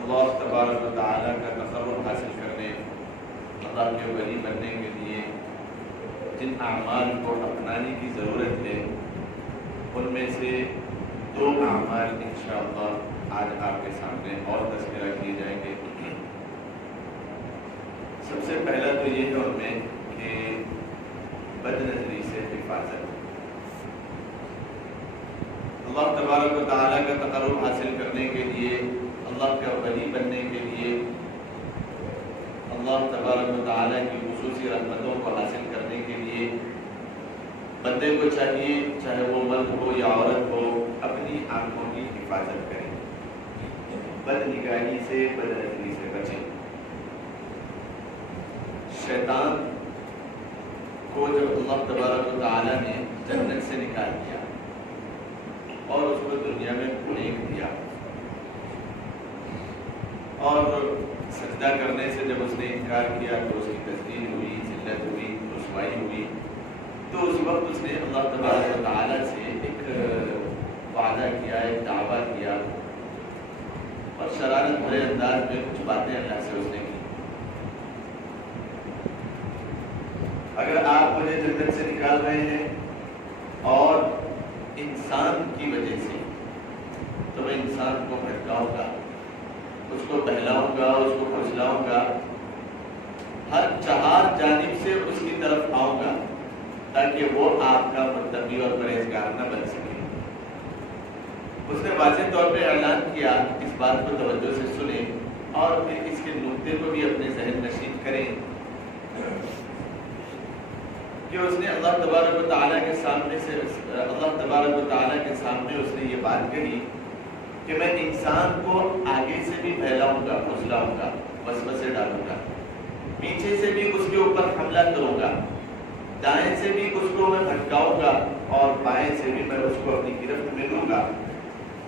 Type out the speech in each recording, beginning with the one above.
اللہ تبارک و تعالیٰ کا تقرب حاصل کرنے، اللہ کے ولی بننے کے لیے جن اعمال کو اپنانے کی ضرورت ہے ان میں سے 2 اعمال انشاءاللہ آج آپ کے سامنے اور تذکرہ کیے جائیں گے۔ سب سے پہلا تو یہ ہے ان میں کہ بد نظری سے حفاظت۔ اللہ تبارک و تعالیٰ کا تقرب حاصل کرنے کے لیے، اللہ کا ولی بننے کے لیے، اللہ تبارک و تعالیٰ کی خصوصی رحمتوں کو حاصل کرنے کے لیے بندے کو چاہیے، چاہے وہ مرد ہو یا عورت ہو، اپنی آنکھوں کی حفاظت کریں، بد نگاہی سے، بد نظری سے بچیں۔ شیطان کو جب اللہ تبارک و تعالیٰ نے جنت سے نکال دیا اور اس کو دنیا میں پھینک دیا، اور سجدہ کرنے سے جب اس نے انکار کیا تو اس کی تذلیل ہوئی، ذلت ہوئی، رسوائی ہوئی، تو اس وقت اس نے اللہ تبارک و تعالیٰ سے ایک وعدہ کیا، ایک دعویٰ کیا، اور شرارت بھرے انداز میں کچھ باتیں اللہ سے اس نے کی۔ اگر آپ مجھے جنت سے نکال رہے ہیں اور انسان کی وجہ سے، تو میں انسان کو بھٹکاؤں گا، اس کو بہلاؤں گا، اس کو پھسلاؤں گا، ہر 4 جانب سے اس کی طرف آؤں گا تاکہ وہ آپ کا متقی اور پرہیزگار نہ بن سکے۔ اس نے واضح طور پہ اعلان کیا، اس بات کو توجہ سے سنیں اور پھر اس کے نقطے کو بھی اپنے ذہن نشین کریں کہ اس نے اللہ تبارک و تعالیٰ کے سامنے اس نے یہ بات کہی کہ میں انسان کو آگے سے بھی پھیلاؤں گا، پھسلاؤں گا، وسوسے ڈالوں گا، پیچھے سے بھی اس کے اوپر حملہ کروں گا، دائیں سے بھی اس کو میں بھٹکاؤں گا اور بائیں سے بھی میں اس کو اپنی گرفت میں لوں گا۔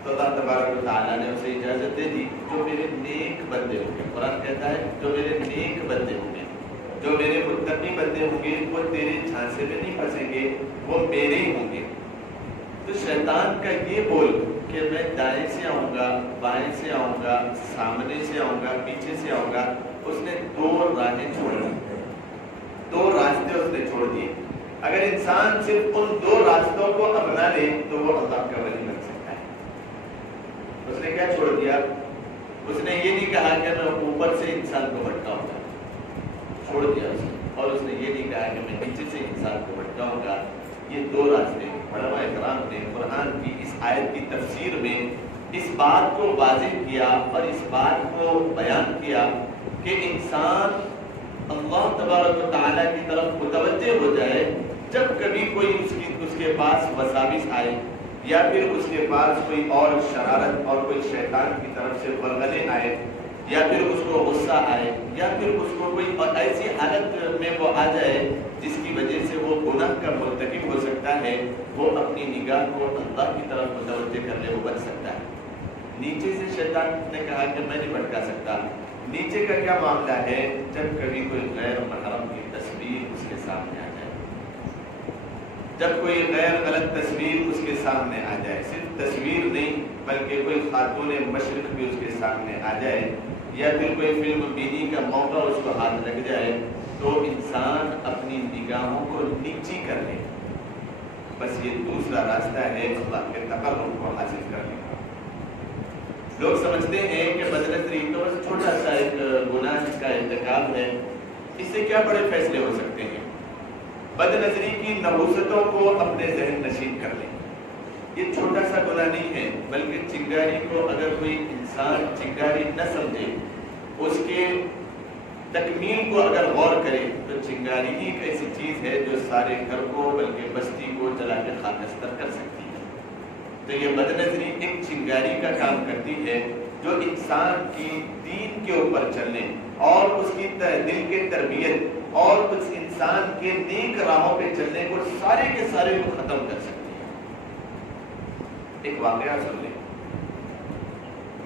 تو اللہ تبارک و تعالیٰ نے اسے اجازت دے دی، جو میرے نیک بندے ہوں گے، قرآن کہتا ہے جو میرے نیک بندے ہوں گے، جو میرے متقی بندے ہوں گے، وہ تیرے جھانسے میں نہیں پھنسیں گے، وہ میرے ہی ہوں گے۔ تو شیطان کا یہ بول کہ میں دائیں سے آؤں گا، بائیں سے آؤں گا، سامنے سے آؤں گا، پیچھے سے آؤں گا، اس نے 2 راہیں چھوڑ دی، 2 راستے اس نے چھوڑ دیے۔ اگر انسان صرف ان 2 راستوں کو اپنا لے تو وہ اللہ کا ولی بن سکتا ہے۔ اس نے کیا چھوڑ دیا؟ اس نے یہ نہیں کہا کہ میں اوپر سے انسان کو بھٹکاؤں گا، چھوڑ دیا اس نے، اور اس نے یہ نہیں کہا کہ میں نیچے سے انسان کو بھٹکاؤں گا۔ یہ 2 راستے علماء کرام نے قرآن کی اس آیت کی تفسیر میں اس بات کو واضح کیا اور اس بات کو بیان کیا کہ انسان اللہ تبارک و تعالیٰ کی طرف متوجہ ہو جائے جب کبھی کوئی اس کے پاس وساوس آئے، یا پھر اس کے پاس کوئی اور شرارت اور کوئی شیطان کی طرف سے ورغلے آئے، یا پھر اس کو غصہ آئے، یا پھر اس کو کوئی ایسی حالت میں وہ آ جائے جس کی وجہ سے وہ گناہ کا مرتکب ہو سکتا ہے، وہ اپنی نگاہ کو اللہ کی طرف متوجہ کر لے، وہ بچ سکتا ہے۔ نیچے سے شیطان نے کہا کہ میں نہیں بھٹکا سکتا۔ نیچے کا کیا معاملہ ہے؟ جب کبھی کوئی غیر محرم کی تصویر اس کے سامنے آ جائے، جب کوئی غیر غلط تصویر اس کے سامنے آ جائے، صرف تصویر نہیں بلکہ کوئی خاتون مشرق بھی اس کے سامنے آ جائے، یا پھر کوئی فلم بینی کا موقع اس کو ہاتھ لگ جائے، تو انسان اپنی نگاہوں کو نیچی کر لے۔ بس یہ دوسرا راستہ ہے اللہ کے تقرب کو حاصل کرنے کا۔ لوگ سمجھتے ہیں کہ بدنظری تو بس چھوٹا سا ایک گناہ جس کا ارتکاب ہے، اس سے کیا بڑے فیصلے ہو سکتے ہیں۔ بدنظری کی نحوستوں کو اپنے ذہن نشین کر لیں۔ یہ چھوٹا سا گناہ نہیں ہے، بلکہ چنگاری کو اگر کوئی انسان چنگاری نہ سمجھے، اس کے تکمیل کو اگر غور کرے تو چنگاری ہی ایک ایسی چیز ہے جو سارے گھر کو بلکہ بستی کو جلا کے خاکستر کر سکتی ہے۔ تو یہ بدنظری ایک چنگاری کا کام کرتی ہے جو انسان کی دین کے اوپر چلنے اور اس کی دل کے تربیت اور اس انسان کے نیک راہوں پہ چلنے کو سارے کے سارے کو ختم کر سکتی ہے۔ ایک واقعہ سن لیں۔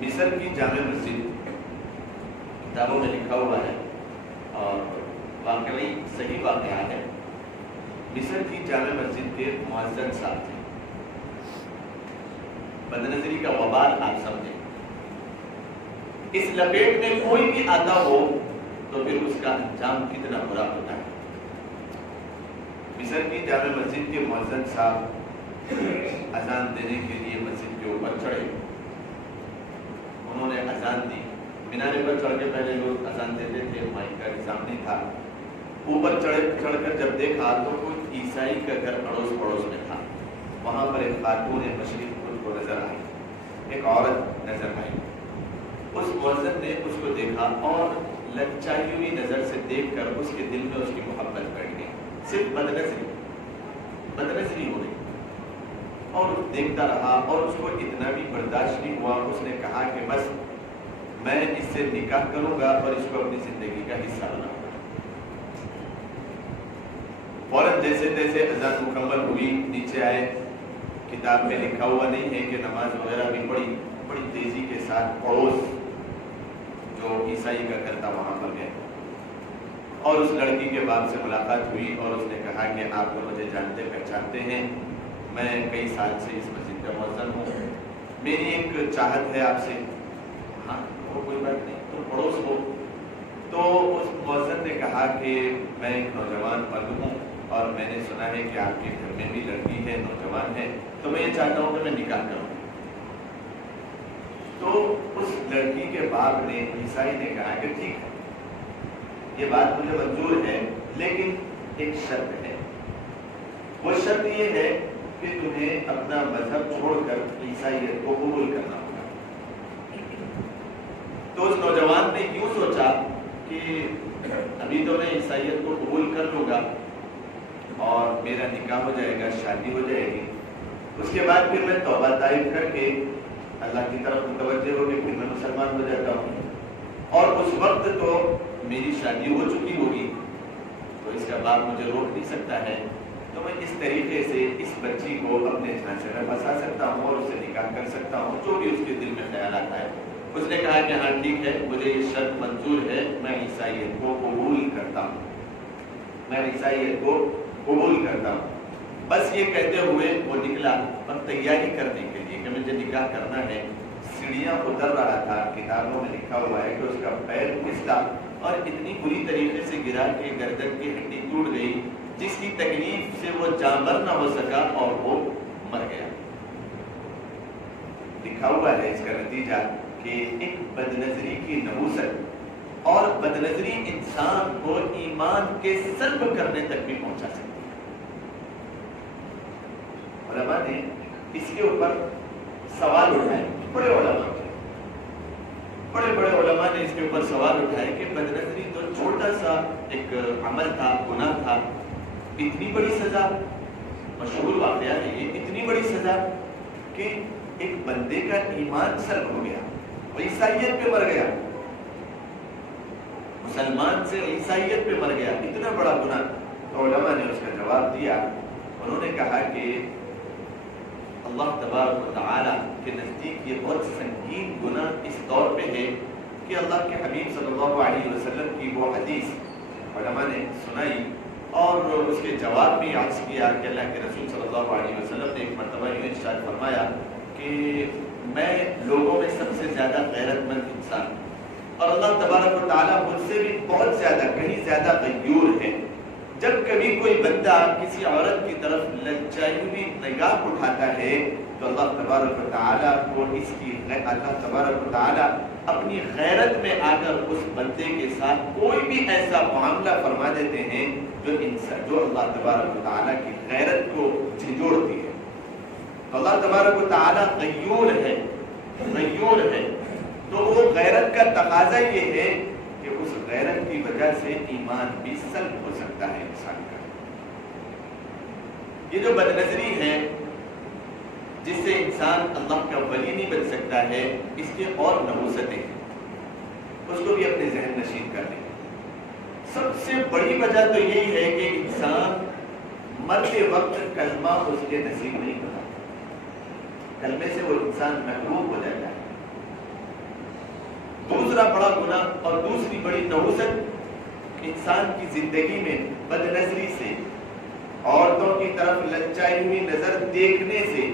مصر کی جامع مسجد، کتابوں میں لکھا ہوا ہے اور واقعی صحیح واقعہ ہے۔ مصر کی جامع مسجد کے مؤذن صاحب تھے۔ بدنظری کا وبال آپ سمجھیں، اس لپیٹ میں کوئی بھی آتا ہو تو پھر اس کا انجام کتنا برا ہوتا ہے۔ مصر کی جامع مسجد کے مؤذن صاحب اذان دینے کے لیے مسجد کے اوپر چڑھے، انہوں نے اذان دی۔ مینارے پر چڑھ کے پہلے لوگ اذان دیتے تھے، مائک کا نظام نہیں تھا۔ اوپر چڑھ کر جب دیکھا تو کوئی عیسائی کا گھر اڑوس پڑوس میں تھا، وہاں پر ایک خاتون مشرق خود کو نظر آئی، ایک عورت نظر آئی۔ اس مؤذن نے اس کو دیکھا اور لچائی ہوئی نظر سے دیکھ کر اس کے دل میں اس کی محبت بیٹھ گئی، صرف بدنظری ہو گئی، اور دیکھتا رہا اور اس کو اتنا بھی برداشت نہیں ہوا۔ اس نے کہا کہ بس میں اس سے نکاح کروں گا اور اس کو اپنی زندگی کا حصہ بناؤں گا۔ فوراً جیسے تیسے اذان مکمل ہوئی، نیچے آئے، کتاب میں لکھا ہوا نہیں ہے کہ نماز وغیرہ بھی پڑھی، بڑی تیزی کے ساتھ پڑوس جو عیسائی کا گھر تھا وہاں پر گئے اور اس لڑکی کے باپ سے ملاقات ہوئی اور اس نے کہا کہ آپ کو مجھے جانتے پہچانتے ہیں، میں کئی سال سے اس مسجد کا مؤذن ہوں، میری ایک چاہت ہے آپ سے۔ ہاں وہ کوئی بات نہیں، تم پڑوس ہو۔ تو اس مؤذن نے کہا کہ میں ایک نوجوان مرد ہوں اور میں نے سنا ہے کہ آپ کے گھر میں بھی لڑکی ہے، نوجوان ہے، تو میں یہ چاہتا ہوں کہ میں نکاح کروں۔ تو اس لڑکی کے باپ نے، عیسائی نے کہا کہ ٹھیک ہے، یہ بات مجھے منظور ہے، لیکن ایک شرط ہے۔ وہ شرط یہ ہے کہ تمہیں اپنا مذہب چھوڑ کر عیسائیت کو قبول کرنا ہوگا۔ تو اس نوجوان نے یوں سوچا کہ ابھی تو میں عیسائیت کو قبول کر لوں گا اور میرا نکاح ہو جائے گا، شادی ہو جائے گی، اس کے بعد پھر میں توبہ طائب کر کے اللہ کی طرف متوجہ ہو کے پھر میں مسلمان ہو جاتا ہوں، اور اس وقت تو میری شادی ہو چکی ہوگی، تو اس کا باپ مجھے روک نہیں سکتا ہے، تو میں اس طریقے سے اس بچی کو اپنے جھانسے میں پھنسا سکتا ہوں اور اسے نکاح کر سکتا ہوں، جو بھی اس کے دل میں خیال آتا ہے۔ اس نے کہا کہ ہاں ٹھیک ہے، مجھے یہ شرط منظور ہے، میں عیسائیت کو قبول کرتا ہوں، میں عیسائیت کو قبول کرتا ہوں۔ بس یہ کہتے ہوئے وہ نکلا اور تیاری کرنے کے لیے کہ مجھے نکاح کرنا ہے، سیڑھیاں اتر رہا تھا، کتابوں میں لکھا ہوا ہے کہ اس کا پیر پھسلا اور اتنی بری طریقے سے گرا کہ گردن کی ہڈی ٹوٹ گئی، جس کی تکلیف سے وہ جانور نہ ہو سکا اور وہ مر گیا۔ لکھا ہوا ہے اس کا نتیجہ کہ ایک بدنظری کی نحوست اور بدنظری انسان کو ایمان کے سلب کرنے تک بھی پہنچا سکتی ہے۔ علماء نے اس کے اوپر سوال اٹھائے، بڑے بڑے علماء نے اس کے اوپر سوال اٹھائے کہ بدنظری تو چھوٹا سا ایک عمل تھا، گناہ تھا، اتنی بڑی سزا، مشہور واقعہ ہے یہ، اتنی بڑی سزا کہ ایک بندے کا ایمان سلب ہو گیا، عیسائیت پہ مر گیا، مسلمان سے عیسائیت پہ مر گیا، اتنا بڑا گناہ۔ تو علماء نے اس کا جواب دیا، انہوں نے کہا کہ اللہ تبارک و تعالی کے نزدیک یہ بہت سنگین گناہ اس طور پہ ہے کہ اللہ کے حبیب صلی اللہ علیہ وسلم کی وہ حدیث علماء نے سنائی اور اس کے جواب میں عرض کیا کہ اللہ کے رسول صلی اللہ علیہ وسلم نے ایک مرتبہ یہ ارشاد فرمایا کہ میں لوگوں میں سب سے زیادہ غیرت مند انسان ہوں اور اللہ تبارک و تعالیٰ مجھ سے بھی بہت زیادہ، کہیں زیادہ غیور ہے۔ جب کبھی کوئی بندہ کسی عورت کی طرف لجائی ہوئی نگاہ اٹھاتا ہے تو اللہ تبارک و تعالیٰ کو اللہ تبارک و تعالیٰ اپنی غیرت میں آ کر اس بندے کے ساتھ کوئی بھی ایسا معاملہ فرما دیتے ہیں جو اللہ تبارک و تعالیٰ کی غیرت کو جھنجھوڑتی ہے۔ تو اللہ تبارک و تعالیٰ غیور ہے، تو وہ غیرت کا تقاضا یہ ہے کہ اس غیرت کی وجہ سے ایمان بھی سلب ہو سکتا ہے انسان کا۔ یہ جو بدنظری ہے جس سے انسان اللہ کا ولی نہیں بن سکتا ہے، اس کے اور نحوستیں ہیں، اس کو بھی اپنے ذہن نشین کر لیں۔ سب سے بڑی وجہ تو یہی ہے کہ انسان مرتے وقت کلمہ اس کے نصیب نہیں ہوتا، کلمے سے وہ انسان محروم ہو جاتا ہے۔ دوسرا بڑا گناہ اور دوسری بڑی نحوست انسان کی زندگی میں بدنظری سے، عورتوں کی طرف لچائی ہوئی نظر دیکھنے سے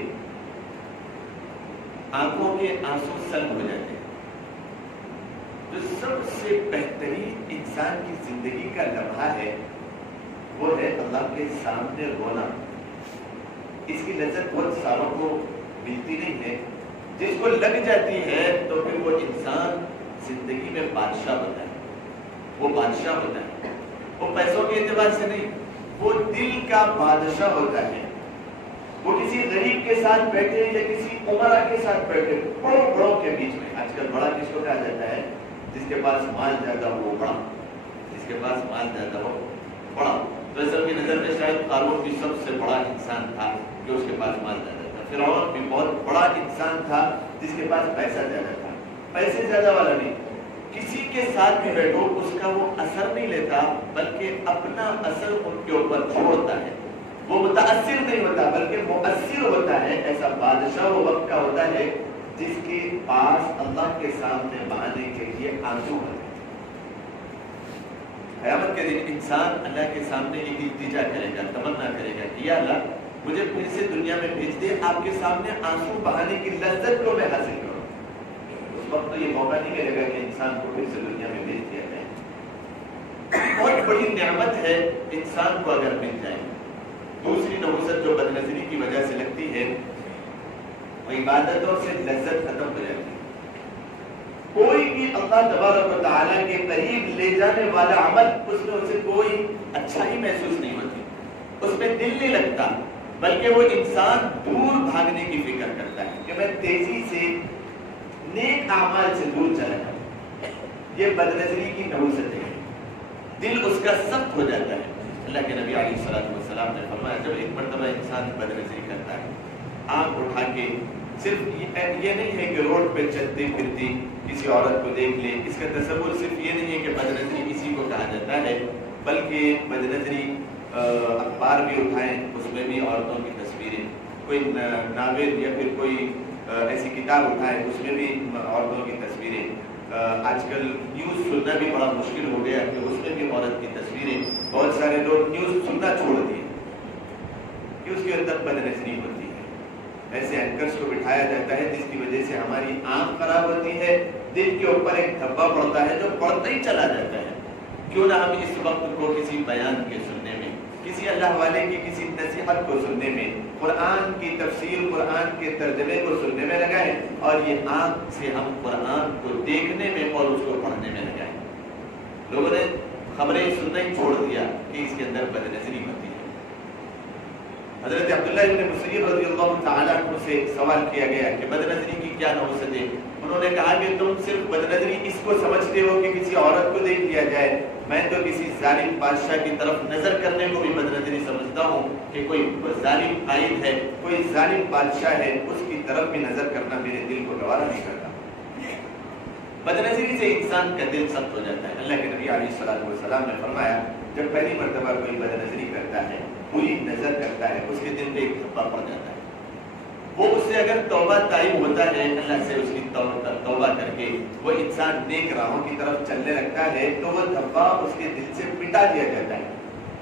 آنکھوں کے آنسو سلب ہو جاتے ہیں۔ سب سے بہترین انسان کی زندگی کا لمحہ ہے وہ ہے اللہ کے سامنے رونا. اس کی لذت بہت ساروں کو ملتی نہیں ہے. جس کو لگ جاتی ہے تو پھر وہ انسان زندگی میں بادشاہ ہوتا ہے. وہ بادشاہ ہوتا ہے. وہ پیسوں کے اعتبار سے نہیں, وہ دل کا بادشاہ ہوتا ہے. وہ کسی غریب کے ساتھ بیٹھے یا کسی عمرہ کے ساتھ بیٹھے, بڑوں کے بیچ میں. آج کل بڑا کس کو کہا جاتا ہے؟ جس کے پاس مال زیادہ ہو وہ بڑا, جس کے پاس مال زیادہ ہو بڑا. تو سب کی نظر میں شاید قارون بھی سب سے بڑا انسان تھا جو اس کے پاس مال زیادہ تھا. فرعون بھی بہت بڑا انسان تھا جس کے پاس پیسہ زیادہ تھا. پیسے زیادہ والا نہیں, کسی کے ساتھ بھی بیٹھو اس کا وہ اثر نہیں لیتا بلکہ اپنا اثر ان کے اوپر چھوڑتا ہے. وہ متاثر نہیں ہوتا بلکہ مؤثر ہوتا ہے. ایسا بادشاہ وہ وقت کا ہوتا ہے جس کے پاس اللہ کے سامنے بہانے کے لیے آنسو ہوتے ہیں. قیامت کے دن انسان اللہ کے سامنے ایک التجا کرے گا, تمنا کرے گا کہ یا اللہ مجھے پھر سے دنیا میں بھیج دے, آپ کے سامنے آنسو بہانے کی لذت کو میں حاصل کروں. اس وقت تو یہ موقع نہیں ملے گا کہ انسان کو پھر سے دنیا میں بھیج دیا جائے. بہت بڑی نعمت ہے انسان کو اگر مل جائے. دوسری نحوست جو بدنظری کی وجہ سے لگتی ہے وہ عبادتوں سے لذت ختم ہو جاتی ہے. کوئی بھی اللہ تبارک و تعالیٰ کے قریب لے جانے والا عمل اس میں اسے کوئی اچھائی محسوس نہیں ہوتی, اس میں دل نہیں لگتا, بلکہ وہ انسان دور بھاگنے کی فکر کرتا ہے کہ میں تیزی سے نیک اعمال سے دور چلا جاؤں. یہ بدنظری کی نحوست ہے. دل اس کا سخت ہو جاتا ہے. اللہ کے نبی علیہ السلام نے فرمایا جب ایک مرتبہ انسان بدنظری کرتا ہے, آنکھ اٹھا کے صرف یہ نہیں ہے کہ روڈ پہ چلتے پھرتے کسی عورت کو دیکھ لے, اس کا تصور صرف یہ نہیں ہے کہ بدنظری اسی کو کہا جاتا ہے, بلکہ بدنظری اخبار بھی اٹھائیں اس میں بھی عورتوں کی تصویریں, کوئی ناول یا پھر کوئی ایسی کتاب اٹھائیں اس میں بھی عورتوں کی تصویریں. آج کل نیوز سننا بھی بڑا مشکل ہو گیا کہ اس میں بھی عورت کی تصویریں. بہت سارے لوگ نیوز سننا چھوڑ دیے کہ اس کے اندر بدنظری ہوتی ہے. ایسے اینکرز کو بٹھایا جاتا ہے جس کی وجہ سے ہماری آنکھ خراب ہوتی ہے, دل کے اوپر ایک دھبا پڑتا ہے جو پڑتا ہی چلا جاتا ہے. کیوں نہ ہم اس وقت کو کسی بیان کے سننے میں, کسی اللہ والے کی کسی نصیحت کو سننے میں, قرآن کی تفسیر, قرآن کے ترجمے کو سننے میں لگائیں, اور یہ آنکھ سے ہم قرآن کو دیکھنے میں اور اس کو پڑھنے میں لگائیں. لوگوں نے خبریں سننا ہی چھوڑ دیا کہ اس کے اندر بدنظری ہوتی ہے. حضرت عبداللہ ابن مسیب رضی اللہ تعالیٰ عنہ سے سوال کیا گیا کہ بدنظری کی کیا نحوست ہے. انہوں نے کہا کہ تم صرف بدنظری اس کو سمجھتے ہو کہ کسی عورت کو دیکھ لیا جائے, میں تو کسی ظالم بادشاہ کی طرف نظر کرنے کو بھی بدنظری سمجھتا ہوں کہ کوئی ظالم قائد ہے, کوئی ظالم بادشاہ ہے, اس کی طرف بھی نظر کرنا میرے دل کو گوارا نہیں کرتا. بدنظری سے انسان کا دل سخت ہو جاتا ہے. اللہ کے نبی علیہ السلام نے فرمایا جب پہلی مرتبہ کوئی بدنظری کرتا ہے, پوری نظر کرتا ہے, اس کے دل پہ ایک دھبا پڑ جاتا ہے. وہ اس سے اگر توبہ طائب ہوتا ہے, اللہ سے اس کی توبہ کر کے وہ انسان نیک راہوں کی طرف چلنے لگتا ہے, تو وہ دھبا اس کے دل سے مٹا دیا جاتا ہے.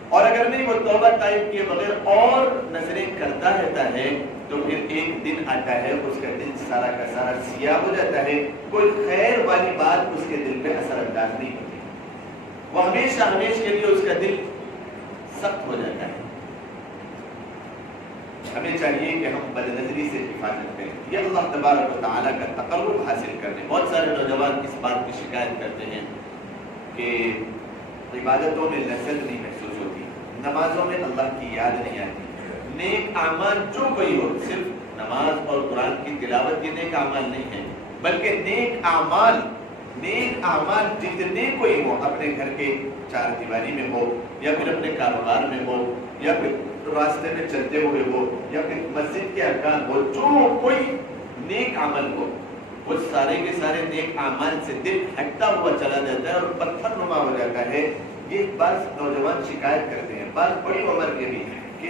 اور اگر نہیں وہ توبہ طائب کیے بغیر اور نظریں کرتا رہتا ہے تو پھر ایک دن آتا ہے اس کا دل سارا کا سارا سیاہ ہو جاتا ہے, کوئی خیر والی بات اس کے دل پہ اثر انداز نہیں ہوتی, وہ ہمیشہ ہمیشہ کے لیے اس کا دل سخت ہو جاتا ہے. ہمیں چاہیے کہ ہم بدنظری سے حفاظت کریں. یہ اللہ تبارک و تعالیٰ کا تقرب حاصل کرنے. بہت سارے نوجوان اس بات کی شکایت کرتے ہیں کہ عبادتوں میں لذت نہیں محسوس ہوتی, نمازوں میں اللہ کی یاد نہیں آتی. نیک اعمال جو کوئی ہو, صرف نماز اور قرآن کی تلاوت یہ نیک اعمال نہیں ہے, بلکہ نیک اعمال جتنے کوئی ہو, اپنے گھر کے چار دیواری میں ہو, یا پھر اپنے کاروبار میں ہو, یا پھر راستے میں چلتے ہوئے ہو, یا پھر مسجد کے ارکان ہو, جو کوئی نیک عمل ہو, وہ سارے کے سارے نیک اعمال سے دل ہٹتا ہوا چلا جاتا ہے اور پتھر نما ہو جاتا ہے. یہ بعض نوجوان شکایت کرتے ہیں, بعض بڑی عمر کے بھی, کہ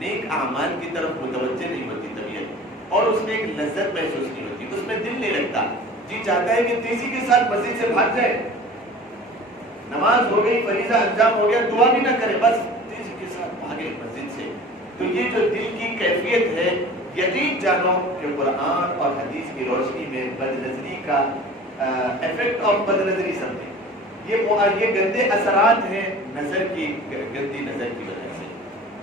نیک اعمال کی طرف متوجہ نہیں ہوتی طبیعت, اور اس میں ایک لذت محسوس نہیں ہوتی, اس میں دل نہیں لگتا. جی چاہتا ہے کہ تیزی کے ساتھ مسجد سے بھاگ جائے, نماز ہو گئی, فریضہ انجام ہو گیا, دعا بھی نہ کرے, بس تیزی کے ساتھ بھاگے مسجد سے. تو یہ جو دل کی کیفیت ہے, یقین جانو کہ قرآن اور حدیث کی روشنی میں بدنظری کا افیکٹ آف بد نظری سمجھیں، یہ گندے اثرات ہیں نظر کی، گندی نظر کی وجہ سے.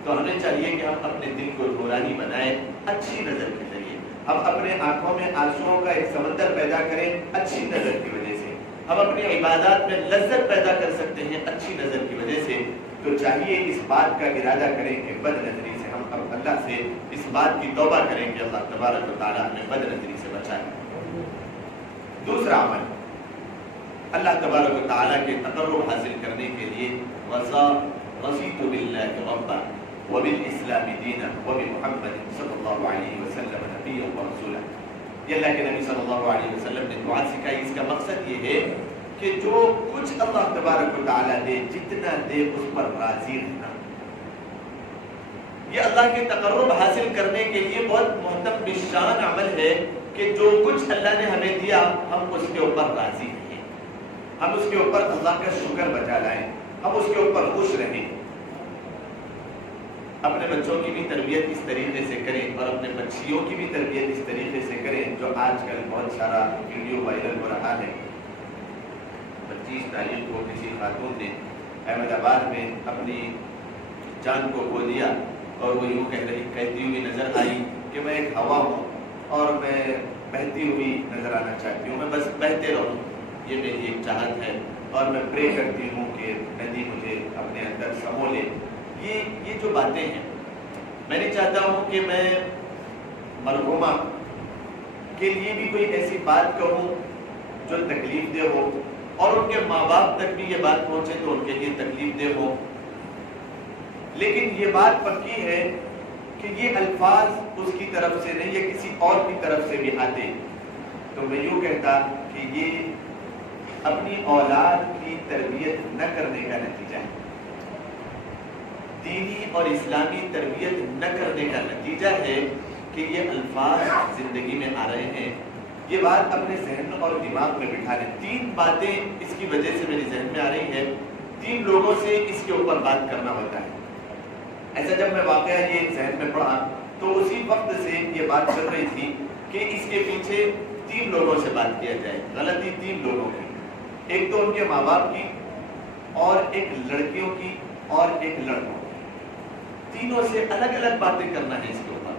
تو ہمیں چاہیے کہ ہم اپنے دل کو نورانی بنائیں اچھی نظر کے ذریعے. ہم اپنے آنکھوں میں آنسوؤں کا ایک سمندر پیدا کریں اچھی نظر کی وجہ سے. ہم اپنی عبادات میں لذت پیدا کر سکتے ہیں اچھی نظر کی وجہ سے. تو چاہیے اس بات کا ارادہ کریں کہ بد نظری سے ہم اللہ سے اس بات کی توبہ کریں کہ اللہ تبارک و تعالیٰ ہمیں بد نظری سے بچائے. دوسرا عمل اللہ تبارک و تعالیٰ کے تقرب حاصل کرنے کے لیے رضیت باللہ ربا وبالاسلام دینا وبمحمد صلی اللہ علیہ وسلم نبیا ورسولا. یہ اللہ کے نبی صلی اللہ علیہ وسلم نے دعا سکھائی. اس کا مقصد یہ ہے کہ جو کچھ اللہ تبارک و تعالیٰ دے جتنا دے اس پر راضی رہنا. یہ اللہ کے تقرب حاصل کرنے کے لیے بہت محترم بشان عمل ہے کہ جو کچھ اللہ نے ہمیں دیا ہم اس کے اوپر راضی رہیں، ہم اس کے اوپر اللہ کا شکر بجا لائیں، ہم اس کے اوپر خوش رہیں. اپنے بچوں کی بھی تربیت اس طریقے سے کریں اور اپنے بچیوں کی بھی تربیت اس طریقے سے کریں جو آج کل بہت سارا ویڈیو وائرل ہو رہا ہے. 25 تاریخ کو کسی خاتون نے احمد آباد میں اپنی جان کو کھو دیا اور وہ یوں کہتی ہوئی نظر آئی کہ میں ایک ہوا ہوں اور میں بہتی ہوئی نظر آنا چاہتی ہوں، میں بس بہتے رہوں، یہ میری ایک چاہت ہے اور میں پرے کرتی ہوں کہ ندی مجھے اپنے اندر سمو لے. یہ جو باتیں ہیں میں نہیں چاہتا ہوں کہ میں مرحومہ کے لیے بھی کوئی ایسی بات کہوں جو تکلیف دہ ہو اور ان کے ماں باپ تک بھی یہ بات پہنچے تو ان کے لیے تکلیف دہ ہو. لیکن یہ بات پکی ہے کہ یہ الفاظ اس کی طرف سے نہیں، یہ کسی اور کی طرف سے بھی آتے تو میں یوں کہتا کہ یہ اپنی اولاد کی تربیت نہ کرنے کا نتیجہ ہے. دینی اور اسلامی تربیت نہ کرنے کا نتیجہ ہے کہ یہ الفاظ زندگی میں آ رہے ہیں. یہ بات اپنے ذہن اور دماغ میں بٹھا لیں. 3 باتیں اس کی وجہ سے میرے ذہن میں آ رہی ہے، 3 لوگوں سے اس کے اوپر بات کرنا ہوتا ہے. ایسا جب میں واقعہ یہ ذہن میں پڑھا تو اسی وقت سے یہ بات چل رہی تھی کہ اس کے پیچھے 3 لوگوں سے بات کیا جائے. غلطی 3 لوگوں کی، ایک تو ان کے ماں باپ کی اور ایک لڑکیوں کی اور ایک لڑکوں کی. تینوں سے الگ الگ باتیں کرنا ہے اس کے اوپر.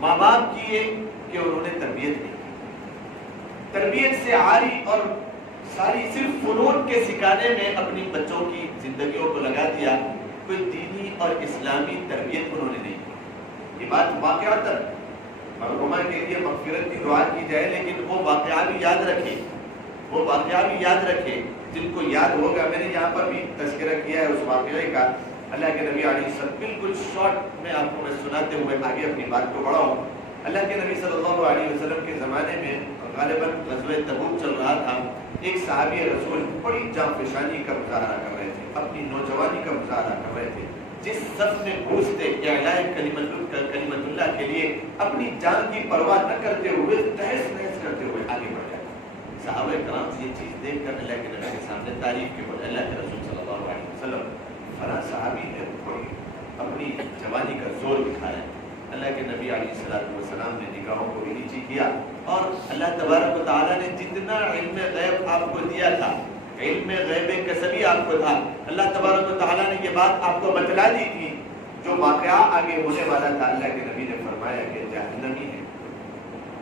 ماں باپ کی یہ کہ انہوں نے تربیت نہیں کی، تربیت سے عاری اور ساری صرف فنون کے سکھانے میں اپنی بچوں کی زندگیوں کو لگا دیا، کوئی دینی اور اسلامی تربیت انہوں نے نہیں کی. یہ بات واقعات مرحومہ کے لیے مغفرت کی دعا کی جائے لیکن وہ واقعہ بھی یاد رکھے، وہ واقعہ بھی یاد رکھے جن کو یاد ہوگا. میں نے یہاں پر بھی تذکرہ کیا ہے اس واقعے کا. اللہ کے نبی علیہ السلام بالکل شارٹ میں آپ کو میں سناتے ہوئے آگے اپنی بات کو بڑھاؤں. اللہ کے نبی صلی اللہ علیہ وسلم کے زمانے میں غالباً غزوہ تبوک چل رہا تھا. ایک صحابی رسول بڑی جانفشانی کا مظاہرہ کر رہے تھے، اپنی نوجوانی کا مظاہرہ کر رہے تھے. جس صف میں گھستے اعلاء کلمت اللہ کے لیے اپنی جان کی پرواہ نہ کرتے ہوئے تہس نہس کرتے ہوئے آگے بڑھ جاتے. صحابہ کرام یہ چیز دیکھ کر اللہ کے نبی کے سامنے تعریف کے بولے اللہ کے رسول صلی اللہ علیہ وسلم فلاں صحابی ہے اپنی جوانی کا زور دکھایا. اللہ کے نبی علیہ السلام نے نگاہوں کو بھی نیچی کیا اور اللہ تبارک و تعالیٰ نے جتنا علم غیب آپ کو دیا تھا، علم غیب کسبی آپ کو تھا، اللہ تبارک و تعالیٰ نے یہ بات آپ کو بتلا دی تھی. جو واقعہ آگے ہونے والا تھا اللہ کے نبی نے فرمایا کہ جہنمی ہے.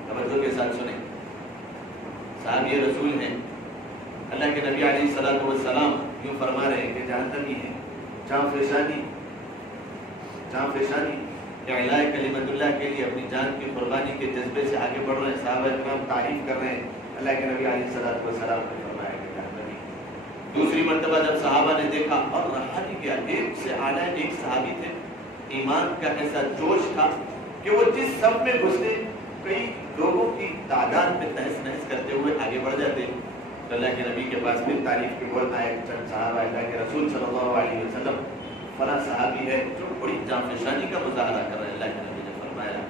توجہ کے ساتھ سنیں، صحابی رسول ہیں، اللہ کے نبی علیہ السلام یوں فرما رہے ہیں کہ جہنمی ہے. جان فشانی اعلاء کلمت اللہ کے لیے اپنی جان کی قربانی کے جذبے سے آگے بڑھ رہے ہیں. صحابہ کرام تعریف کر رہے ہیں. اللہ کے نبی علیہ السلام نے فرمایا کہ جہنمی. دوسری مرتبہ جب صحابہ نے دیکھا اور رہا نہیں گیا، ایک سے اعلیٰ ایک صحابی تھے، ایمان کا ایسا جوش تھا کہ وہ جس سب میں گھستے کئی لوگوں کی تعداد میں تہس نہس کرتے ہوئے آگے بڑھ جاتے. تو اللہ کے نبی کے پاس پھر تعریف کے بول آئے چند صحابہ اللہ کے رسول صلی اللہ علیہ وسلم فلاں صحابی ہے جو بڑی جانفشانی کا مظاہرہ کر رہے ہیں. اللہ کے نبی نے فرمایا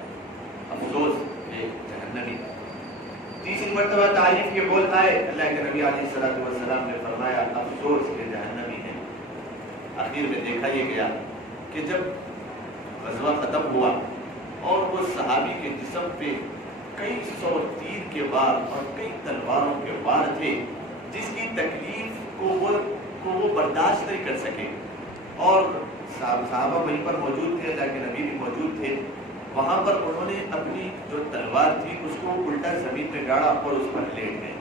افسوس ہے جہنمی. تیسری مرتبہ تعریف کے بول آئے اللہ کے نبی علیہ السلام نے فرمایا افسوس ہے جہنمی ہے. آخر میں دیکھا یہ گیا کہ جب غزوہ ختم ہوا اور وہ صحابی کے جسم پہ کئی سو تیر کے وار اور کئی تلواروں کے وار تھے، جس کی تکلیف کو وہ برداشت نہیں کر سکے. اور صحابہ وہیں پر موجود تھے، اللہ کے نبی بھی موجود تھے. وہاں پر انہوں نے اپنی جو تلوار تھی اس کو الٹا زمین میں گاڑا اور اس پر لیٹ گئے.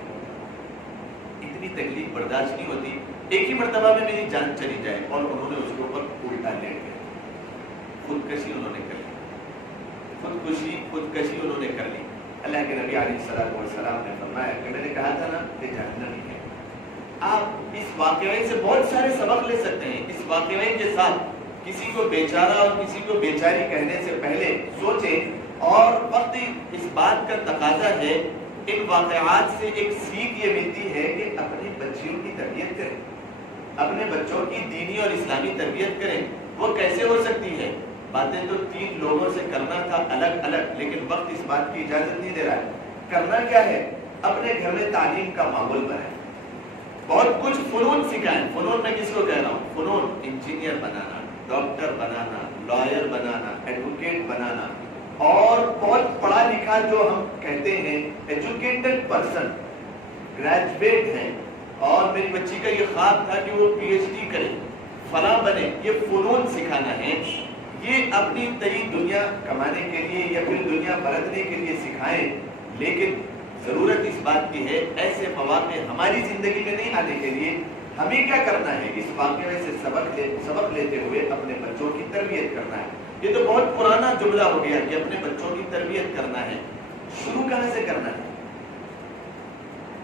اتنی تکلیف برداشت نہیں ہوتی، ایک ہی مرتبہ میں میری جان چلی جائے، اور انہوں نے اس کے اوپر الٹا لیٹ گئے. خودکشی انہوں نے کر لی، خودکشی انہوں نے کر لی. اللہ کے نبی علیہ السلام نے فرمایا کہ میں نے کہا تھا نا کہ جہنمی ہے. آپ اس واقعے سے بہت سارے سبق لے سکتے ہیں. اس واقعے کے ساتھ کسی کو بیچارہ اور کسی کو بیچاری کہنے سے پہلے سوچیں، اور وقت اس بات کا تقاضا ہے، ان واقعات سے ایک سیکھ یہ ملتی ہے کہ اپنی بچیوں کی تربیت کریں، اپنے بچوں کی دینی اور اسلامی تربیت کریں. وہ کیسے ہو سکتی ہے؟ باتیں تو 3 لوگوں سے کرنا تھا الگ الگ، لیکن وقت اس بات کی اجازت نہیں دے رہا ہے. کرنا کیا ہے؟ اپنے گھر میں تعلیم کا ماحول بنائیں، بہت کچھ فنون سکھائیں. فنون میں کس کو کہہ رہا ہوں؟ فنون، انجینئر بنانا، ڈاکٹر بنانا، لائر بنانا، ایڈوکیٹ بنانا، اور بہت پڑھا لکھا جو ہم کہتے ہیں ایجوکیٹڈ پرسن، گریجویٹ ہیں، اور میری بچی کا یہ خواب تھا کہ وہ PhD کرے، فلاں بنے. یہ فنون سکھانا ہے. یہ اپنی تئی دنیا کمانے کے لیے یا پھر دنیا برتنے کے لیے سکھائیں، لیکن ضرورت اس بات کی ہے ایسے مواقع ہماری زندگی میں نہیں آنے کے لیے ہمیں کیا کرنا ہے؟ اس واقعے سے سبق لیتے ہوئے اپنے بچوں کی تربیت کرنا ہے. یہ تو بہت پرانا جملہ ہو گیا کہ اپنے بچوں کی تربیت کرنا ہے. شروع کہاں سے کرنا ہے؟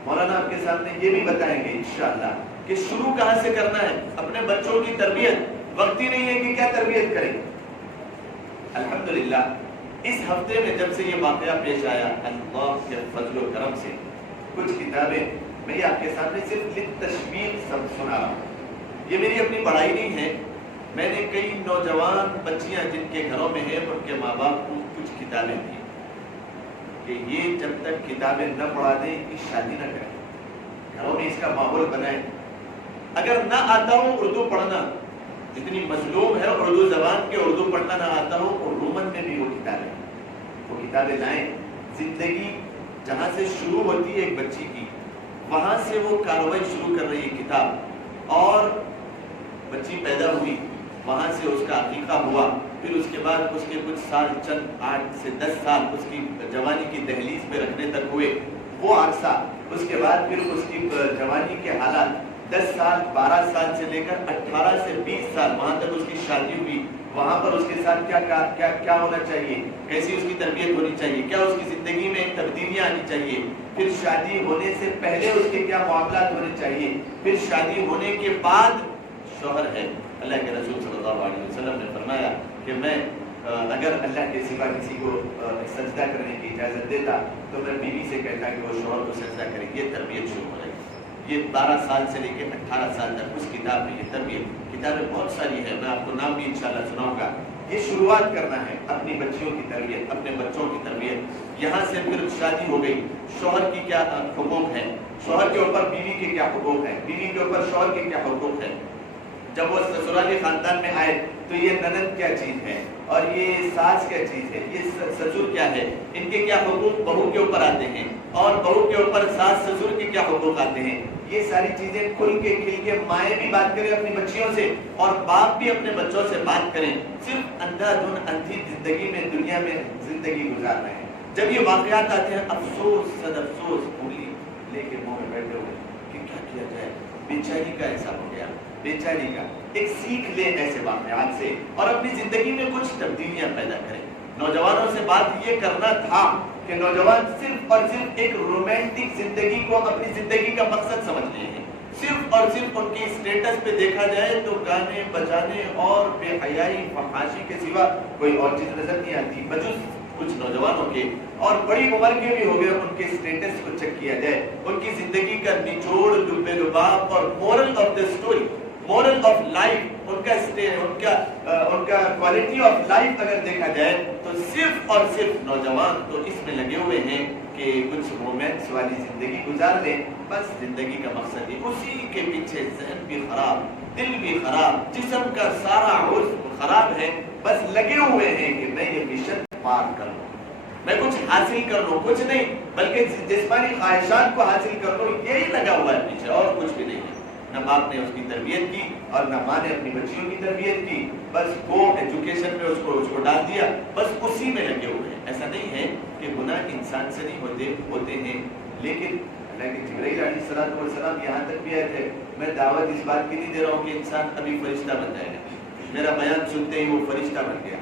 مولانا آپ کے سامنے یہ بھی بتائیں گے انشاءاللہ کہ شروع کہاں سے کرنا ہے اپنے بچوں کی تربیت. وقت ہی نہیں ہے کہ کیا تربیت کریں. الحمدللہ اس ہفتے میں جب سے یہ واقعہ پیش آیا، اللہ کے فضل و کرم سے کچھ کتابیں میں یہ آپ کے سامنے صرف تشویق سنا رہا ہوں. یہ میری اپنی بڑائی نہیں ہے. میں نے کئی نوجوان بچیاں جن کے گھروں میں ہیں ان کے ماں باپ کو کچھ کتابیں دی کہ یہ جب تک کتابیں نہ پڑھا دیں ان کی شادی نہ کریں، گھروں میں اس کا ماحول بنائیں. اگر نہ آتا ہو اردو پڑھنا، جتنی مظلوم ہے اردو زبان کے، اردو پڑھنا نہ آتا ہو، اور رومن میں بھی وہ کتابیں لائیں. زندگی جہاں سے شروع ہوتی ہے ایک بچی کی، وہاں سے وہ کاروائی شروع کر رہی ہے کتاب. اور بچی پیدا ہوئی، وہاں سے اس کا عقیقہ ہوا، پھر اس کے بعد اس کے کچھ سال، چند 8 سے 10 سال اس کی جوانی کی دہلیز پہ رکھنے تک ہوئے، وہ عرصہ. اس کے بعد پھر اس کی جوانی کے حالات 10 سال 12 سال سے لے کر 18 سے 20 سال وہاں تک اس کی شادی ہوئی. وہاں پر اس کے ساتھ کیا ہونا چاہیے، کیسی اس کی تربیت ہونی چاہیے، کیا اس کی زندگی میں تبدیلیاں آنی چاہیے، پھر شادی ہونے سے پہلے اس کے کیا معاملات ہونے چاہیے، پھر شادی ہونے کے بعد شوہر ہے. اللہ کے رسول صلی اللہ علیہ وسلم نے فرمایا کہ میں اگر اللہ کے سوا کسی کو سجدہ کرنے کی اجازت دیتا تو میں بیوی سے کہتا کہ وہ شوہر کو سجدہ کرے. یہ تربیت شروع ہو رہی. یہ 12 سال سے لے کے 18 سال تک اس کتاب میں یہ تربیت. کتابیں بہت ساری ہیں، میں آپ کو نام بھی انشاءاللہ سناؤں گا. یہ شروعات کرنا ہے اپنی بچیوں کی تربیت، اپنے بچوں کی تربیت. یہاں سے پھر شادی ہو گئی، شوہر کی کیا حقوق ہیں، شوہر کے اوپر بیوی کے کیا حقوق ہیں، بیوی کے اوپر شوہر کے کیا حقوق ہیں. جب وہ سسرالی خاندان میں آئے تو یہ نند کیا چیز ہے، اور یہ ساس کیا چیز ہے، یہ سسر کیا ہے، ان کے کیا حقوق بہو کے اوپر آتے ہیں، اور بہو کے اوپر ساس سسر کے کیا حقوق آتے ہیں. یہ ساری چیزیں کھل کے کھل کے مائیں بھی بات کریں اپنی بچیوں سے، اور باپ بھی اپنے بچوں سے بات کریں. صرف اندھا دھن اندھی زندگی میں دنیا میں زندگی گزار رہے ہیں. جب یہ واقعات آتے ہیں افسوس صد افسوس، انگلی لے کے منہ میں بیٹھے ہوئے کہ کیا کیا جائے. بیچاری کا ایسا ہو گیا، بیچاری کا. ایک سیکھ لیں ایسے واقعات سے اور اپنی زندگی میں کچھ تبدیلیاں پیدا کریں. نوجوانوں سے بات یہ کرنا تھا کہ نوجوان صرف اور صرف ایک رومانٹک زندگی کو اپنی زندگی کا مقصد سمجھ رہے ہیں. صرف اور صرف ان کی اسٹیٹس پہ دیکھا جائے تو گانے بجانے اور بے حیائی فحاشی کے سوا کوئی اور چیز نظر نہیں آتی. بجز کچھ نوجوانوں کے اور بڑی عمر کے بھی ہو گئے، ان کے اسٹیٹس کو چیک کیا جائے، ان کی زندگی کا نچوڑ لب لباب اور moral of the story, moral of life, ان کا کوالٹی آف لائف اگر دیکھا جائے تو صرف اور صرف نوجوان تو اس میں لگے ہوئے ہیں کہ کچھ رومانس والی زندگی گزار لیں. بس زندگی کا مقصد ہی اسی کے پیچھے ذہن بھی خراب، دل بھی خراب، جسم کا سارا عضو خراب ہے. بس لگے ہوئے ہیں کہ میں یہ مشن پار کروں. میں کچھ حاصل کر لوں، کچھ نہیں بلکہ جسمانی خواہشات کو حاصل کر لوں، یہی لگا ہوا ہے پیچھے، اور کچھ بھی نہیں ہے۔ نہ باپ نے اس کی تربیت کی اور نہ ماں نے اپنی بچیوں کی تربیت کی، بس وہ ایجوکیشن میں اس کو ڈال دیا، بس اسی میں لگے ہوئے ہیں۔ ایسا نہیں ہے کہ گناہ انسان سے نہیں ہوتے ہیں، لیکن جبرائیل علیہ السلام یہاں تک بھی آئے تھے، میں دعوت اس بات کی نہیں دے رہا ہوں کہ انسان ابھی فرشتہ بن جائے گا، میرا بیان سنتے ہی وہ فرشتہ بن گیا،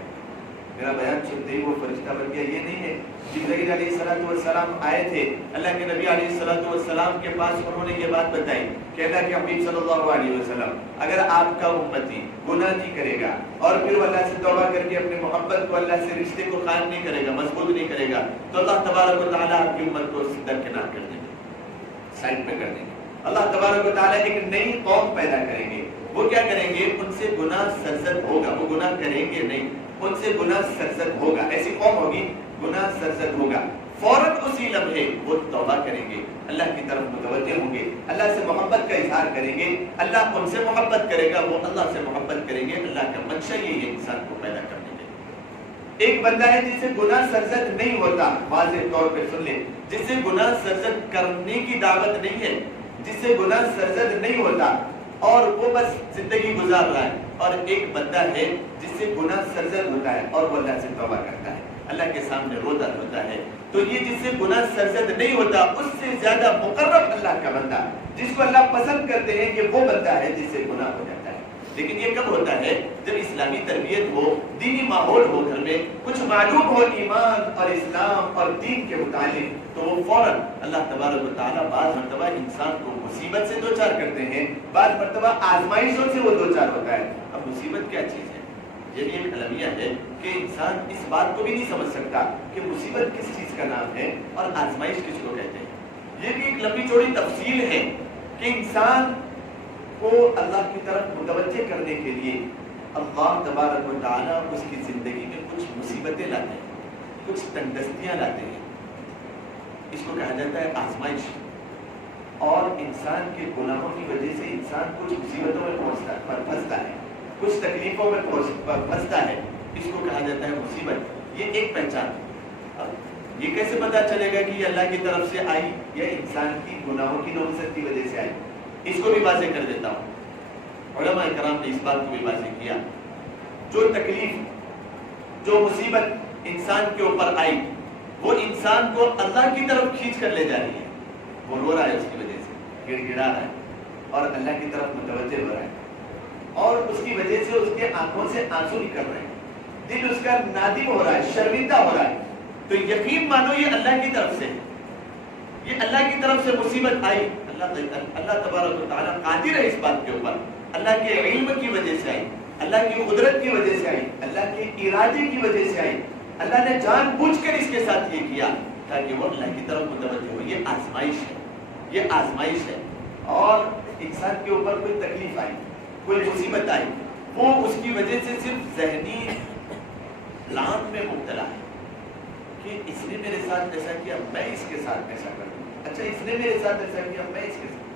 میرا بیان سنتے ہی وہ فرشتہ بن گیا، یہ نہیں ہے۔ جبرائیل علیہ السلام آئے تھے اللہ کے نبی علیہ السلام کے پاس، انہوں نے یہ بات بتائی کہ اللہ کے حبیب صلی اللہ علیہ وسلم اگر آپ کا امتی گناہ نہیں کرے گا اور پھر وہ اللہ سے توبہ کر کے اپنی محبت کو، اللہ سے رشتے کو قائم نہیں کرے گا، مضبوط نہیں کرے گا، تو اللہ تبارک و تعالیٰ آپ کی امت کو درکنار کر دیں گے، سائڈ پہ کر دیں گے۔ اللہ تبارک و تعالیٰ ایک نئی قوم پیدا کریں گے، وہ کیا کریں گے؟ ان سے گناہ سرزد ہوگا، وہ گناہ کریں گے نہیں، ان سے گناہ سرزد ہوگا، ایسی قوم ہوگی گناہ سرزد ہوگا، فوراً اسی لمحے وہ توبہ کریں گے، اللہ کی طرف متوجہ ہوں گے، اللہ سے محبت کا اظہار کریں گے، اللہ ان سے محبت کرے گا، وہ اللہ سے محبت کریں گے۔ اللہ کا منشا یہی ہے انسان کو پیدا کرنے کے۔ ایک بندہ ہے جس سے گناہ سرزد نہیں ہوتا، واضح طور پہ سن لیں، جس سے گناہ سرزد کرنے کی دعوت نہیں ہے، جس سے گناہ سرزد نہیں ہوتا اور وہ بس زندگی گزار رہا ہے، اور ایک بندہ ہے جس سے گناہ سرزد ہوتا ہے اور وہ اللہ سے توبہ کرتا ہے، اللہ کے سامنے روتا ہوتا ہے۔ تو یہ جس سے گناہ سرزد نہیں ہوتا، اس سے زیادہ مقرب اللہ کا بندہ، جس کو اللہ پسند کرتے ہیں، یہ وہ بندہ ہے جس سے گناہ ہو جاتا ہے۔ لیکن یہ کب ہوتا ہے؟ جب اسلامی تربیت ہو، دینی ماحول ہو، گھر میں کچھ معلوم ہو ایمان اور اسلام اور دین کے متعلق، تو وہ فوراً اللہ تبارک و تعالیٰ بعض مرتبہ انسان کو مصیبت سے دوچار کرتے ہیں، بعض مرتبہ آزمائشوں سے وہ دوچار ہوتا ہے۔ اب مصیبت کیا چیز ہے؟ یہ بھی ایک المیہ ہے کہ انسان اس بات کو بھی نہیں سمجھ سکتا کہ مصیبت کس چیز کا نام ہے اور آزمائش کس کو کہتے ہیں۔ یہ بھی ایک لمبی چوڑی تفصیل ہے کہ انسان کو اللہ کی طرف متوجہ کرنے کے لیے اللہ تبارک و تعالیٰ اس کی زندگی میں کچھ مصیبتیں لاتے ہیں، کچھ تنگدستیاں لاتے ہیں، اس کو کہا جاتا ہے آزمائش۔ اور انسان کے گناہوں کی وجہ سے انسان کچھ مصیبتوں میں پھنستا ہے، کچھ تکلیفوں میں پھنستا ہے، اس کو کہا جاتا ہے مصیبت۔ یہ ایک پہچان۔ اب یہ کیسے پتا چلے گا کہ یہ اللہ کی طرف سے آئی یا انسان کی گناہوں کی نوسط کی وجہ سے آئی؟ اس کو بھی واضح کر دیتا ہوں۔ علماء کرام نے اس بات کو بھی واضح کیا، جو تکلیف، جو مصیبت انسان کے اوپر آئی، وہ انسان کو اللہ کی طرف کھینچ کر لے جا رہی ہے۔ وہ رو رہا ہے اس کی وجہ سے، گڑ گڑا رہا ہے اور اللہ کی طرف متوجہ ہو رہا ہے، اور اس کی وجہ سے اس کے آنکھوں سے آنسو نکل رہے ہیں، دل اس کا نادم ہو رہا ہے، شرمندہ ہو رہا ہے، تو یقین مانو یہ اللہ کی طرف سے، یہ اللہ کی طرف سے مصیبت آئی۔ اللہ تبارک و تعالیٰ قادر ہے اس بات کے اوپر، اللہ کے علم کی وجہ سے آئی، اللہ کی قدرت کی وجہ سے آئی، اللہ کے ارادے کی وجہ سے آئی۔ اللہ نے جان بوجھ کر اس کے ساتھ یہ کیا تاکہ وہ اللہ کی طرف متوجہ ہو۔ یہ آزمائش ہے، یہ آزمائش ہے۔ اور انسان کے اوپر کوئی تکلیف آئی، کوئی مصیبت آئی، وہ اس کی وجہ سے صرف ذہنی لان میں مبتلا ہے کہ اس نے میرے ساتھ ایسا کیا، میں اس کے ساتھ ایسا کروں، اچھا اس نے میرے ساتھ ایسا کیا، میں اس کے ساتھ،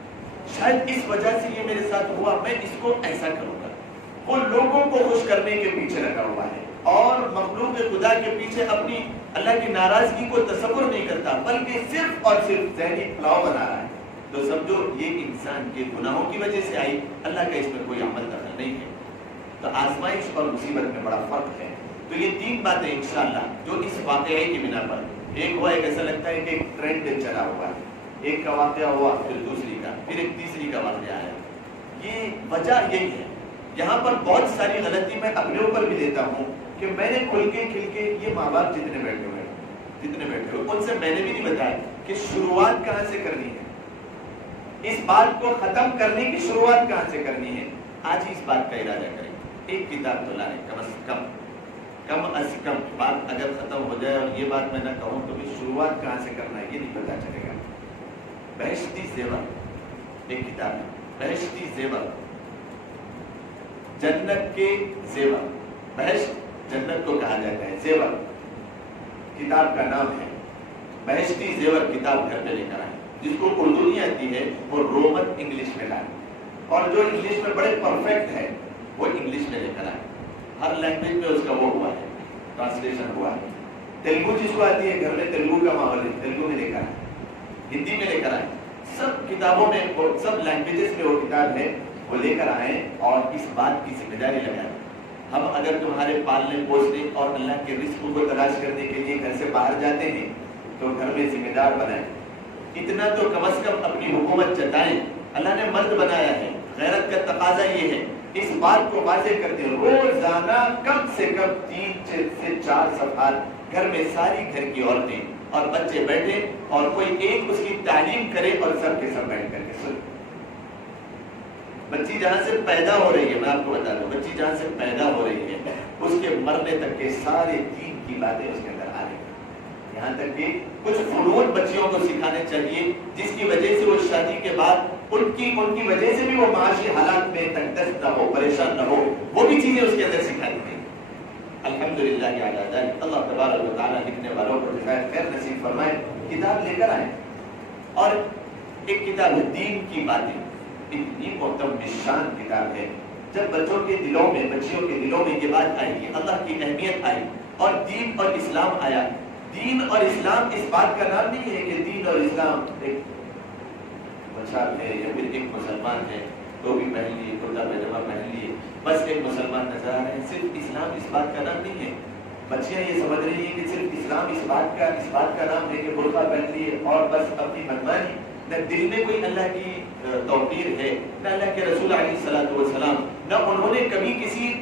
شاید اس وجہ سے یہ میرے ساتھ ہوا، میں اس کو ایسا کروں گا۔ وہ لوگوں کو خوش کرنے کے پیچھے لگا ہوا ہے اور مخلوق خدا کے پیچھے اپنی اللہ کی ناراضگی کو تصور نہیں کرتا، بلکہ صرف اور صرف ذہنی پلاؤ بنا رہا ہے۔ تو سمجھو یہ انسان کے گناہوں کی وجہ سے آئی، اللہ کا اس میں کوئی عمل دخل نہیں ہے۔ تو آزمائش اور مصیبت میں بڑا فرق ہے۔ تو یہ تین باتیں انشاءاللہ جو اس واقعے کی بنا پر، ایک ہوا ایک ایسا لگتا ہے کہ ایک ٹرینڈ چلا ہوا ہے، ایک کا واقعہ ہوا پھر دوسری کا، پھر ایک تیسری کا واقعہ آیا۔ یہ وجہ یہی ہے۔ یہاں پر بہت ساری غلطی میں اپنے اوپر بھی لیتا ہوں کہ میں نے کھل کے یہ ماں باپ جتنے بیٹھے ہوئے ان سے میں نے بھی نہیں بتایا کہ شروعات کہاں سے کرنی ہے، اس بات کو ختم کرنے کی شروعات کہاں سے کرنی ہے۔ آج اس بات کا ارادہ کریں، ایک کتاب تو لائیں کم از کم بات اگر ختم ہو جائے اور یہ بات میں نہ کہوں تو بھی شروعات کہاں سے کرنا ہے یہ نہیں پتا چلے گا۔ بہشتی زیور ایک کتاب ہے، بہشتی زیور، جنت کے زیور، بہشت جنت کو کہا جاتا ہے، زیور کتاب کا نام ہے۔ بہشتی زیور کتاب گھر پہ لے کر آئے، جس کو اردو نہیں آتی ہے وہ رومن انگلش میں لائے، اور جو انگلش میں بڑے پرفیکٹ ہے وہ انگلش میں لے کر آئے۔ ہر لینگویج میں اس کا وہ ہوا ہے، ٹرانسلیشن ہوا ہے۔ تیلگو جس کو آتی ہے گھر میں تیلگو کا ماحول ہے، تیلگو میں لے کر آئیں، ہندی میں لے کر آئیں، سب کتابوں میں سب لینگویجز میں وہ کتاب ہے وہ لے کر آئیں اور اس بات کی ذمہ داری لگائیں۔ ہم اگر تمہارے پالنے پوسنے اور اللہ کے رزق کو تلاش کرنے کے لیے گھر سے باہر جاتے ہیں تو گھر میں ذمہ دار بنائیں، اتنا تو کم از کم اپنی حکومت جتائیں۔ اللہ نے مرد بنایا ہے، غیرت کا تقاضا یہ ہے، اس بات کو واضح کر دیں، روزانہ کم سے کم 3 سے 4 صفحات گھر میں ساری گھر کی عورتیں اور بچے بیٹھے اور کوئی ایک اس کی تعلیم کرے اور سب کے سب بیٹھ کر کے سن۔ بچی جہاں سے پیدا ہو رہی ہے، میں آپ کو بتا دوں، بچی جہاں سے پیدا ہو رہی ہے اس کے مرنے تک کے سارے دین کی باتیں اس کے اندر آ رہی ہیں، یہاں تک کہ کچھ فنون بچیوں کو سکھانے چاہیے جس کی وجہ سے وہ شادی کے بعد ان کی وجہ سے بھی وہ معاشی حالات میں تنگدست نہ ہو، پریشان نہ ہو، وہ بھی چیزیں اس کے اندر سکھائی گئی۔ الحمدللہ کی عادت ہے، اللہ تبارک و تعالیٰ لکھنے والوں کو خیر نصیب فرمائے، کتاب لے کر آئیں۔ اور ایک کتاب ہے دین کی باتیں، اتنی محترم شان کتاب ہے، جب بچوں کے دلوں میں، بچیوں کے دلوں میں یہ بات آئے گی، اللہ کی اہمیت آئی اور دین اور اسلام آیا۔ دین اور اسلام اس بات کا نام نہیں ہے کہ دین اور اسلام ایک بچہ ہے یا پھر ایک مسلمان ہے تو بھی پہن لیے، کرتا پیجامہ پہن لیے، بس ایک مسلمان نظر آ رہے ہیں۔ صرف اسلام اس بات کا نام نہیں ہے۔ بچیاں یہ سمجھ رہی ہیں کہ صرف اسلام اس بات کا نام ہے کہ برقع پہن لیے اور بس اپنی منمانی، نہ دل میں کوئی اللہ کی توقیر ہے، نہ اللہ کے رسول علیہ الصلوۃ والسلام، نہ انہوں نے کبھی کسی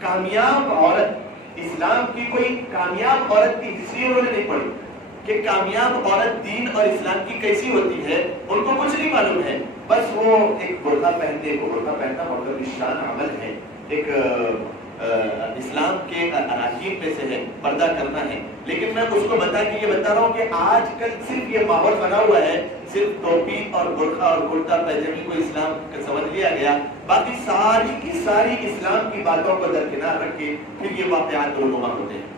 کامیاب عورت، اسلام کی کوئی کامیاب عورت کی ہسٹری انہوں نے نہیں پڑھی کہ کامیاب عورت دین اور اسلام کی کیسی ہوتی ہے، ان کو کچھ نہیں معلوم ہے۔ بس وہ ایک برقع پہننے کو، برقع پہننا مطلب شان عمل ہے، ایک اسلام کے اراکین میں سے ہے، پردہ کرنا ہے۔ لیکن میں اس کو بتا رہا ہوں کہ آج کل صرف یہ ماحول بنا ہوا ہے، صرف ٹوپی اور برقع اور کرتا پیجامے کو اسلام کا سمجھ لیا گیا، باقی ساری کی ساری اسلام کی باتوں کو درکنار رکھ کے پھر یہ واقعات رونما ہوتے ہیں۔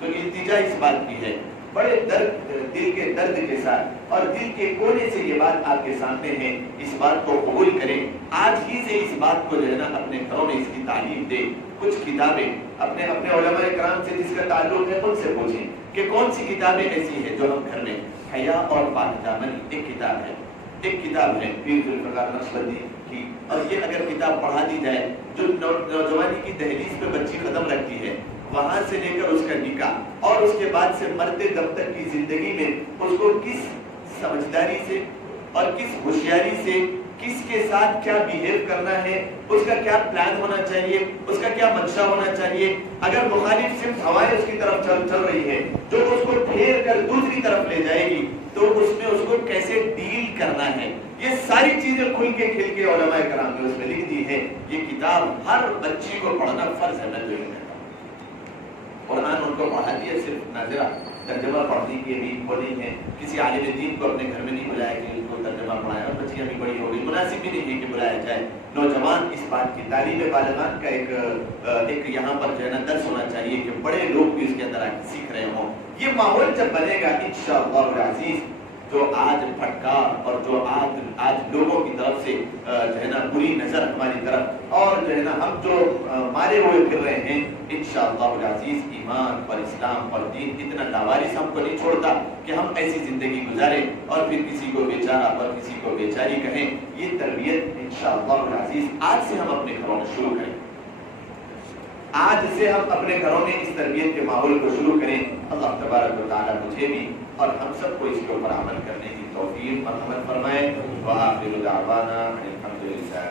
تو التجا اس بات کی ہے، بڑے دل کے درد کے ساتھ اور دل کے کونے سے یہ بات آپ کے سامنے ہے، اس بات کو قبول کریں۔ آج ہی سے اس بات کو جو ہے نا اپنے گھروں میں اس کی تعلیم دیں۔ کچھ کتابیں اپنے علماء کرام سے جس کا تعلق ہے ان سے پوچھیں کہ کون سی کتابیں ایسی ہیں جو ہم گھر میں، حیا اور پاک دامنی ایک کتاب ہے پیر ذوالفقار نقشبندی کی، اور یہ اگر کتاب پڑھا دی جائے جو نوجوانی کی دہلیز پہ بچی قدم رکھتی ہے، وہاں سے لے کر اس کا نکاح اور اس کے بعد سے مرتے دم تک کی زندگی میں اس کو کس سمجھداری سے اور کس ہوشیاری سے کس کے ساتھ کیا بیہیو کرنا ہے، اس کا کیا پلان ہونا چاہیے، اس کا کیا منشا ہونا چاہیے، اگر مخالف صرف ہوائیں اس کی طرف چل رہی ہے جو اس کو پھیر کر دوسری طرف لے جائے گی تو اس میں اس کو کیسے ڈیل کرنا ہے، یہ ساری چیزیں کھل کے کھل کے علماء کرام نے اس میں لکھ دی ہے۔ یہ کتاب ہر بچی کو پڑھنا فرض ہے، میں تو یہ کہتا ہوں۔ قرآن ان کو پڑھا دیا، صرف ناظرہ ترجمہ پڑھنے کے بھی وہ نہیں ہے، کسی عالم دین کو اپنے گھر میں نہیں بلایا کہ ان کو ترجمہ پڑھایا، اور بچیاں بھی بڑی ہو گئی، مناسب بھی نہیں ہے کہ بلایا جائے۔ نوجوان اس بات کی تعلیم بالغان کا ایک یہاں پر جو ہے نا درس ہونا چاہیے کہ بڑے لوگ بھی اس کے اندر آ کے سیکھ رہے ہوں۔ یہ ماحول جب بنے گا انشاءاللہ العزیز، جو آج پھٹکار اور جو آج لوگوں کی طرف سے جو ہے نا بری نظر ہماری طرف اور جو ہے نا ہم جو مارے ہوئے پھر رہے ہیں، انشاءاللہ العزیز ایمان اور اسلام اور دین اتنا لاوارث ہم کو نہیں چھوڑتا کہ ہم ایسی زندگی گزاریں اور پھر کسی کو بیچارہ اور کسی کو بیچاری کہیں۔ یہ تربیت انشاءاللہ العزیز آج سے ہم اپنے گھروں میں شروع کریں، آج سے ہم اپنے گھروں میں اس تربیت کے ماحول کو شروع کریں۔ اللہ تبارک و تعالیٰ مجھے بھی اور ہم سب کو اس کے اوپر عمل کرنے کی توفیق مرحمت فرمائے۔ وآخر دعوانا الحمدللہ۔